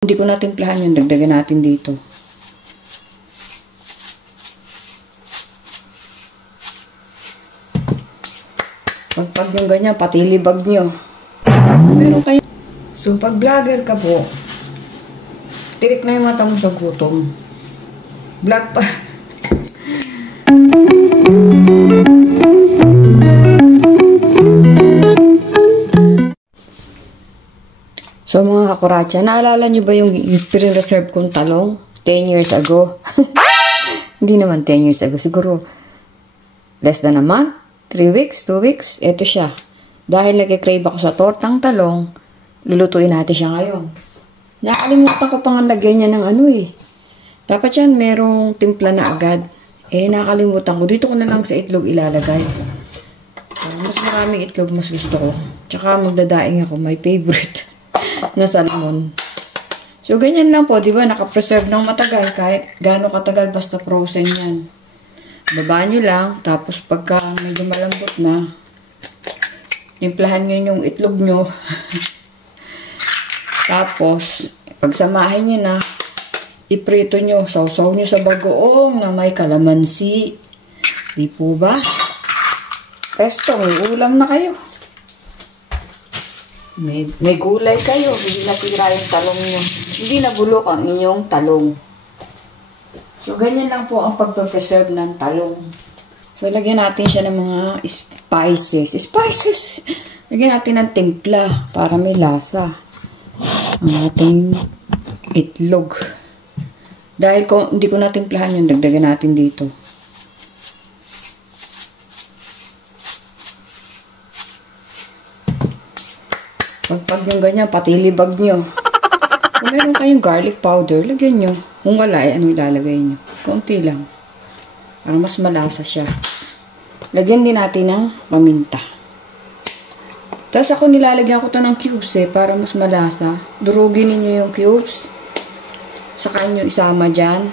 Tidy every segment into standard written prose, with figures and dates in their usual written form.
Hindi ko natimplahan yun, dagdagan natin dito. Pag yung ganyan, pati libag nyo. Meron kayo. So, pag vlogger ka po, tirik na yung mata mo sa gutom. Vlog pa. So, mga kakuratsa, naalala nyo ba yung pin-reserve kong talong 10 years ago? Hindi naman 10 years ago. Siguro, less than a month, 3 weeks, 2 weeks, eto siya. Dahil nag-crave ako sa tortang talong, lulutuin natin siya ngayon. Nakalimutan ko pang lagyan niya ng ano eh. Dapat yan, merong timpla na agad. Nakalimutan ko. Dito ko na lang sa itlog ilalagay. Mas maraming itlog, mas gusto ko. Tsaka magdadaing ako, my favorite na salmon. So, ganyan lang po, di ba? Nakapreserve ng matagal, kahit gaano katagal, basta frozen yan. Babaan nyo lang, tapos pagka medyo malambot na, timplahan nyo yung itlog nyo. Tapos, pagsamahin nyo na, iprito nyo, sausaw nyo sa bagoong na may kalamansi. Di po ba? Presto, may ulam na kayo. May gulay kayo, hindi natira yung talong nyo. Hindi nabulok ang inyong talong. So, ganyan lang po ang pagpapreserve ng talong. So, lagyan natin siya ng mga spices. Spices! Lagyan natin ng timpla para may lasa. Ang ating itlog. Dahil kung hindi ko natimplahan yun, dagdagan natin dito. Pag yung ganyan, pati libag nyo. Kung meron kayong garlic powder, lagyan nyo. Kung wala, anong ilalagay nyo? Konti lang. Para mas malasa siya. Lagyan din natin ng paminta. Tapos ako nilalagyan ko to ng cubes para mas malasa. Durugin niyo yung cubes. Saka nyo isama dyan.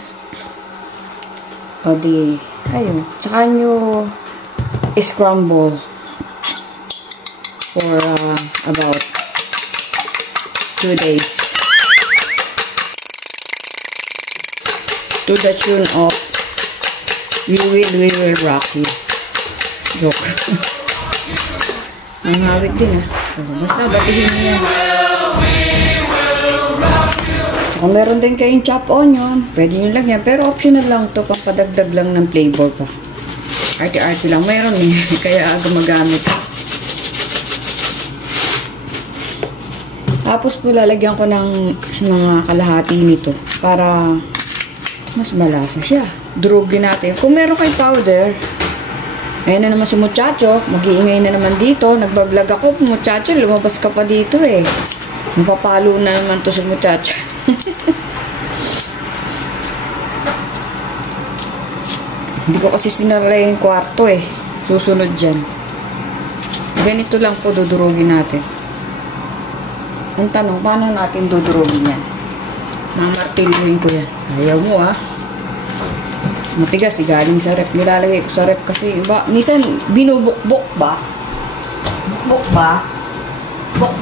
O di, ayun. Saka nyo scramble for about 2 days. To the tune of We will rock you. Joke. Ang hawit din basta batihin niya. Kung meron din kayong chop onion, pwede nyo lagyan. Pero optional lang to, pampadagdag lang ng flavor pa. Arte-arte lang. Meron kaya aga magamit. Tapos po lalagyan ko ng mga kalahati nito para mas malasa siya. Durugin natin. Kung meron kay powder, ayan na naman si muchacho. Mag-iingay na naman dito. Nagbablog ako. Muchacho, lumabas ka pa dito eh. Mapapalo na naman to si muchacho. Hindi ko kasi sinara yung kwarto eh. Susunod dyan. Ganito lang po dudurugin natin. Ang tanong, paano natin dudurugin yan? Mamartiluin ko yan. Ayaw mo Matigas, galing sa rep. Nilalagay ko sa rep kasi iba. Minsan, binubukbok ba? Bukbok ba? Buk.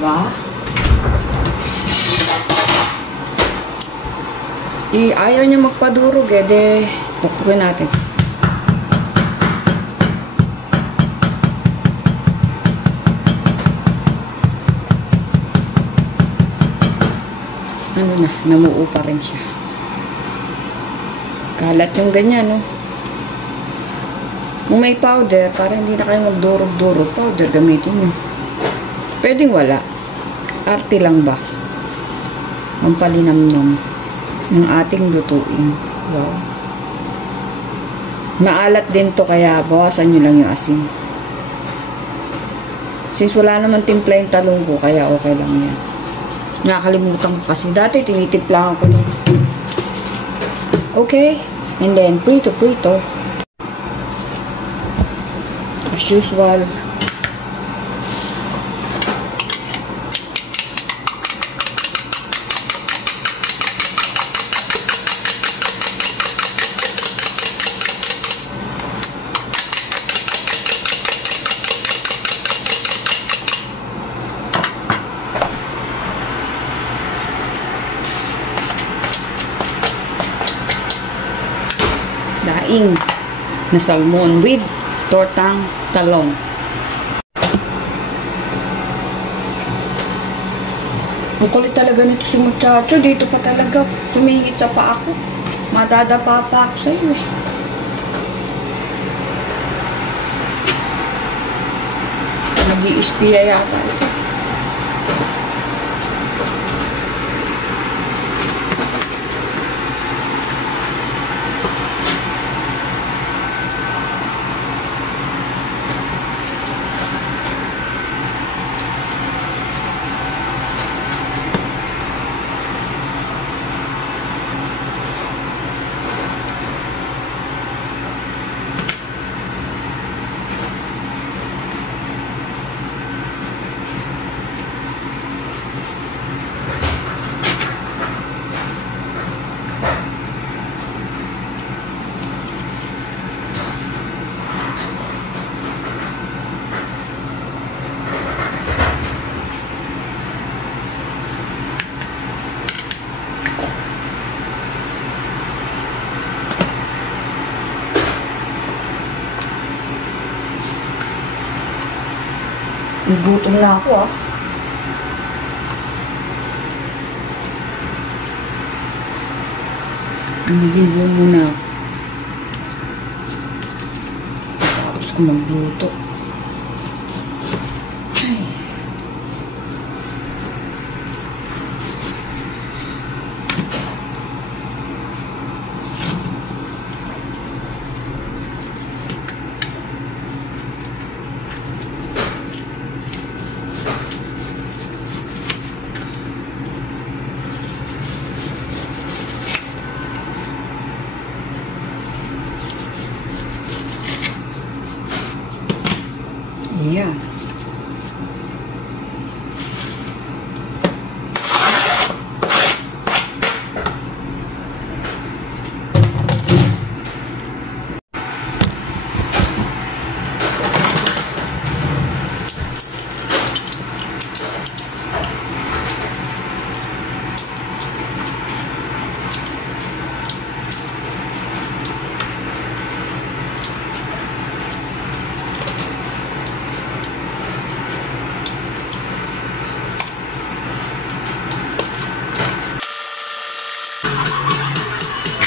Ba? Ayaw niya magpadurog de bukbukin natin. Namuo pa rin siya. Kalat yung ganyan, Kung may powder, para hindi na kayo magdurog-durog, powder gamitin nyo. Pwedeng wala. Arte lang ba? Ang palinamnam ng ating lutuin. Wow. Maalat din to, kaya bawasan nyo lang yung asin. Since wala naman timpla yung talong ko, kaya okay lang yan. Nakakalimutan ko kasi. Dati tinitimpla ko lang. Okay. And then, prito. As usual. daing na salmon with tortang talong. Ang kulit talaga nito si muchacho. Dito pa talaga sumingit sa paa ko. Madadapa pa ako sa iyo eh. Nag-i-espiya yata ito. Gutom na ako ah. Naligo muna. Tapos ko magluto. Ay. Yeah.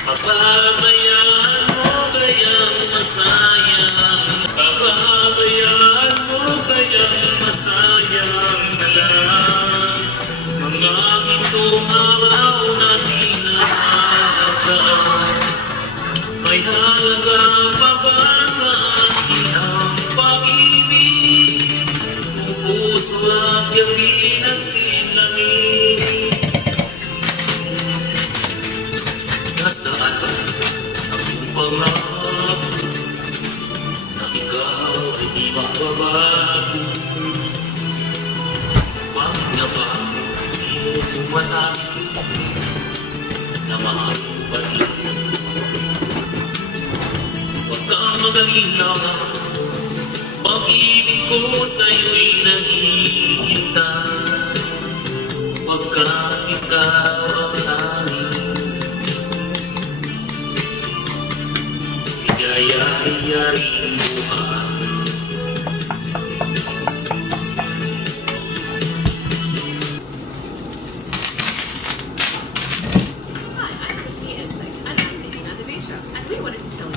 Pababayaan mo kayang masayang, pababayaan mo kayang masayang na lang mga itong araw na di nahahagaan. May halaga pa ba sa akin ang pag-ibig? Pupuso at yakin ang sinamig. Nasaan ang pangarap na ikaw ay di mababago? Bakit nga ba di mo pumasabi na mahal mo pa rin? Huwag kang mag-alala, pag-ibig ko sa'yo'y naghihintay, pagkat ikaw ang tanging yayaring buhay. Hi, I'm Tiffany Islick, and I'm leaving on the beach, and we wanted to tell you.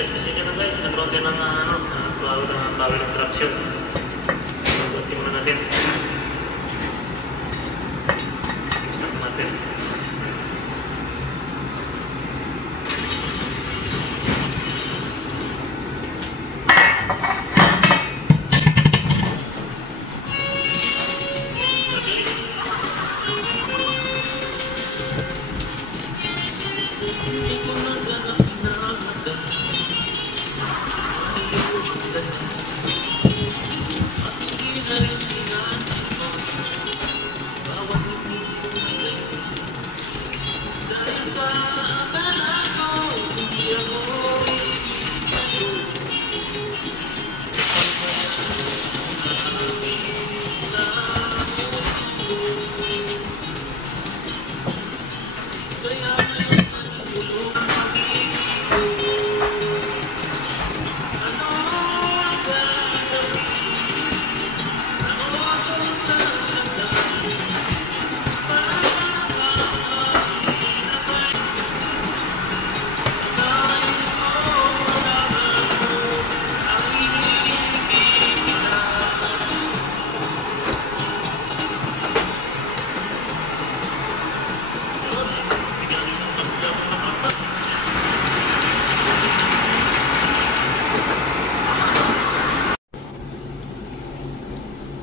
guys, kasi nyo na guys, nag-round yan ng bawal ng traction. Pagbutin muna natin. Start natin.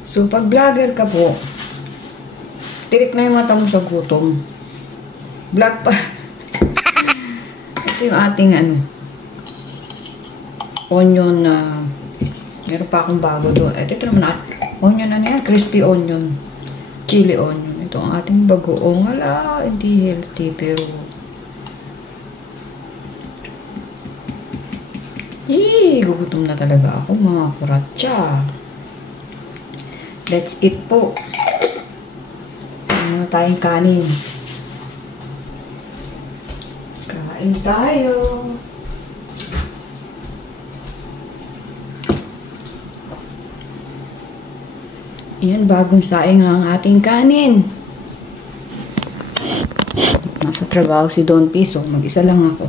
So, pag vlogger ka po, tirik na yung mata mo sa gutom. Vlog pa. Ito yung ating onion na meron pa akong bago doon. Ito naman onion yan, crispy onion, chili onion. Ito ang ating bagoong. Wala, hindi healthy pero gugutom na talaga ako mga kuratsa. Let's eat po. Ano na tayong kanin. Kain tayo. Iyan, bagong saing ang ating kanin. Nasa trabaho si Don Piso. Mag-isa lang ako.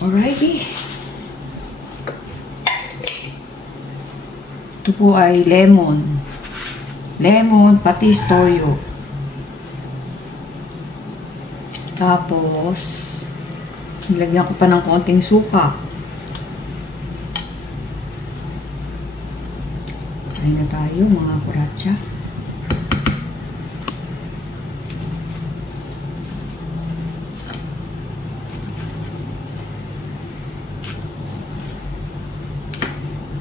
Alrighty. Ito po ay lemon. Lemon, patis, toyo. Tapos, nilagyan ko pa ng konting suka. Kain na tayo mga kuratsa.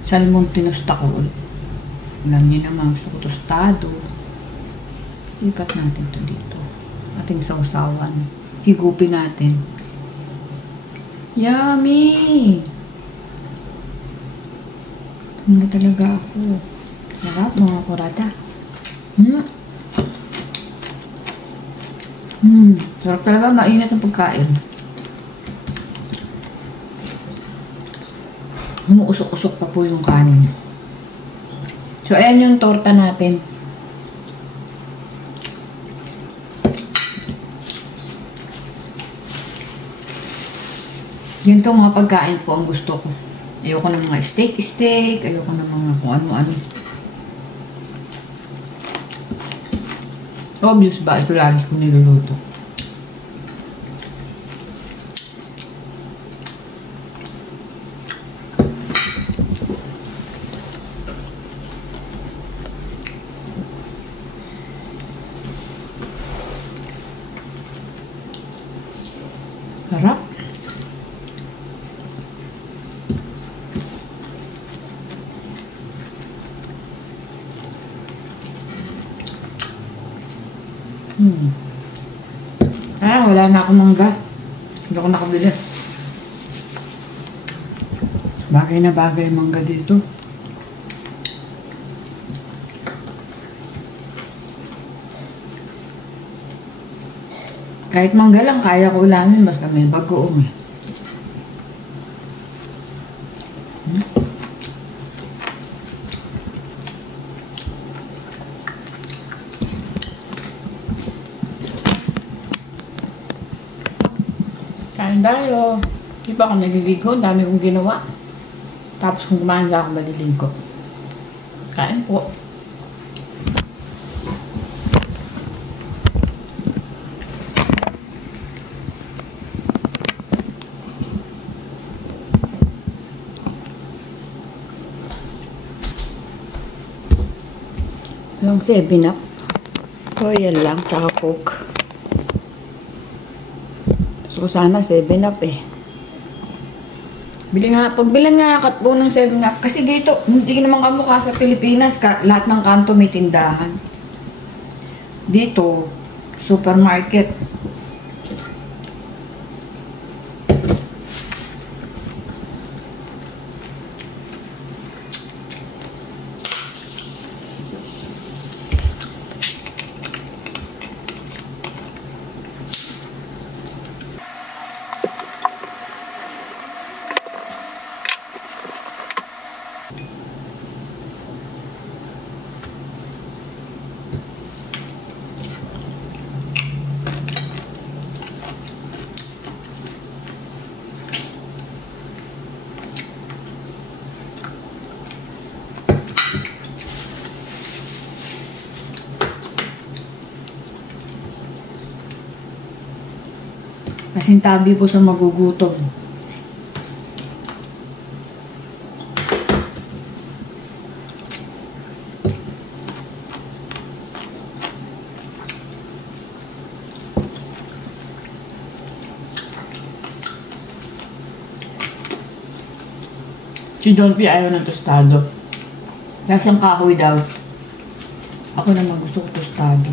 Salmon tinustakol. Alam niyo naman, gusto ko tostado. Lipat natin to dito. Ating sausawan. Higupin natin. Yummy! Ito na talaga ako. Sarap mga kurata. Sarap talaga, mainit ang pagkain. Umuusok-usok pa po yung kanin. So, ayan yung torta natin. Yun tong mga pagkain po ang gusto ko. Ayoko ng mga steak. Ayoko ng mga kung ano-ano. Obvious ba? Ito lagi ko niluluto. Sarap. Wala na akong mangga. Hindi ako nakabili. Bagay na bagay mangga dito. Kahit mangga lang, kaya ko ulamin. Basta may bagoong eh. Kain tayo. Di ba ako naliligo? Ang dami kong ginawa. Tapos kung kumain ka ako maliligo. Kain po. Yung 7-Up. Royal lang, tsaka Coke. So, sana 7-Up eh. Pagbilan nga katbo ng 7-Up. Kasi dito, hindi naman kamukha sa Pilipinas. Lahat ng kanto may tindahan. Dito, supermarket. Kasing tabi po sa magugutom. Si John P. ayaw ng tostado. Lasang kahoy daw. Ako naman gusto ko tostado.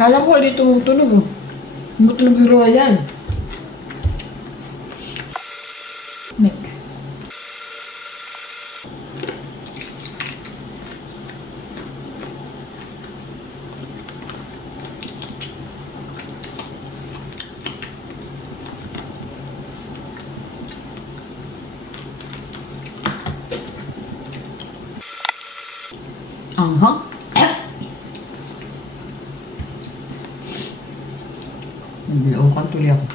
Kala ko ulit tumutunog oh. Tumutunog yung Royal. Nick. Anghang. Nagbilaukan tuloy ako.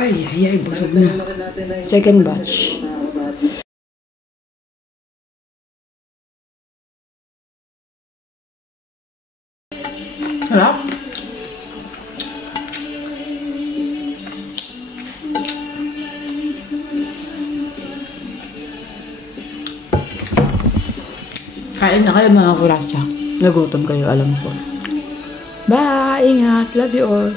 Ay, busog na. Second batch. Harap. Kain na kayo mga kuratsa. Nagutom kayo, alam ko. Bye! Ingat! Love you all!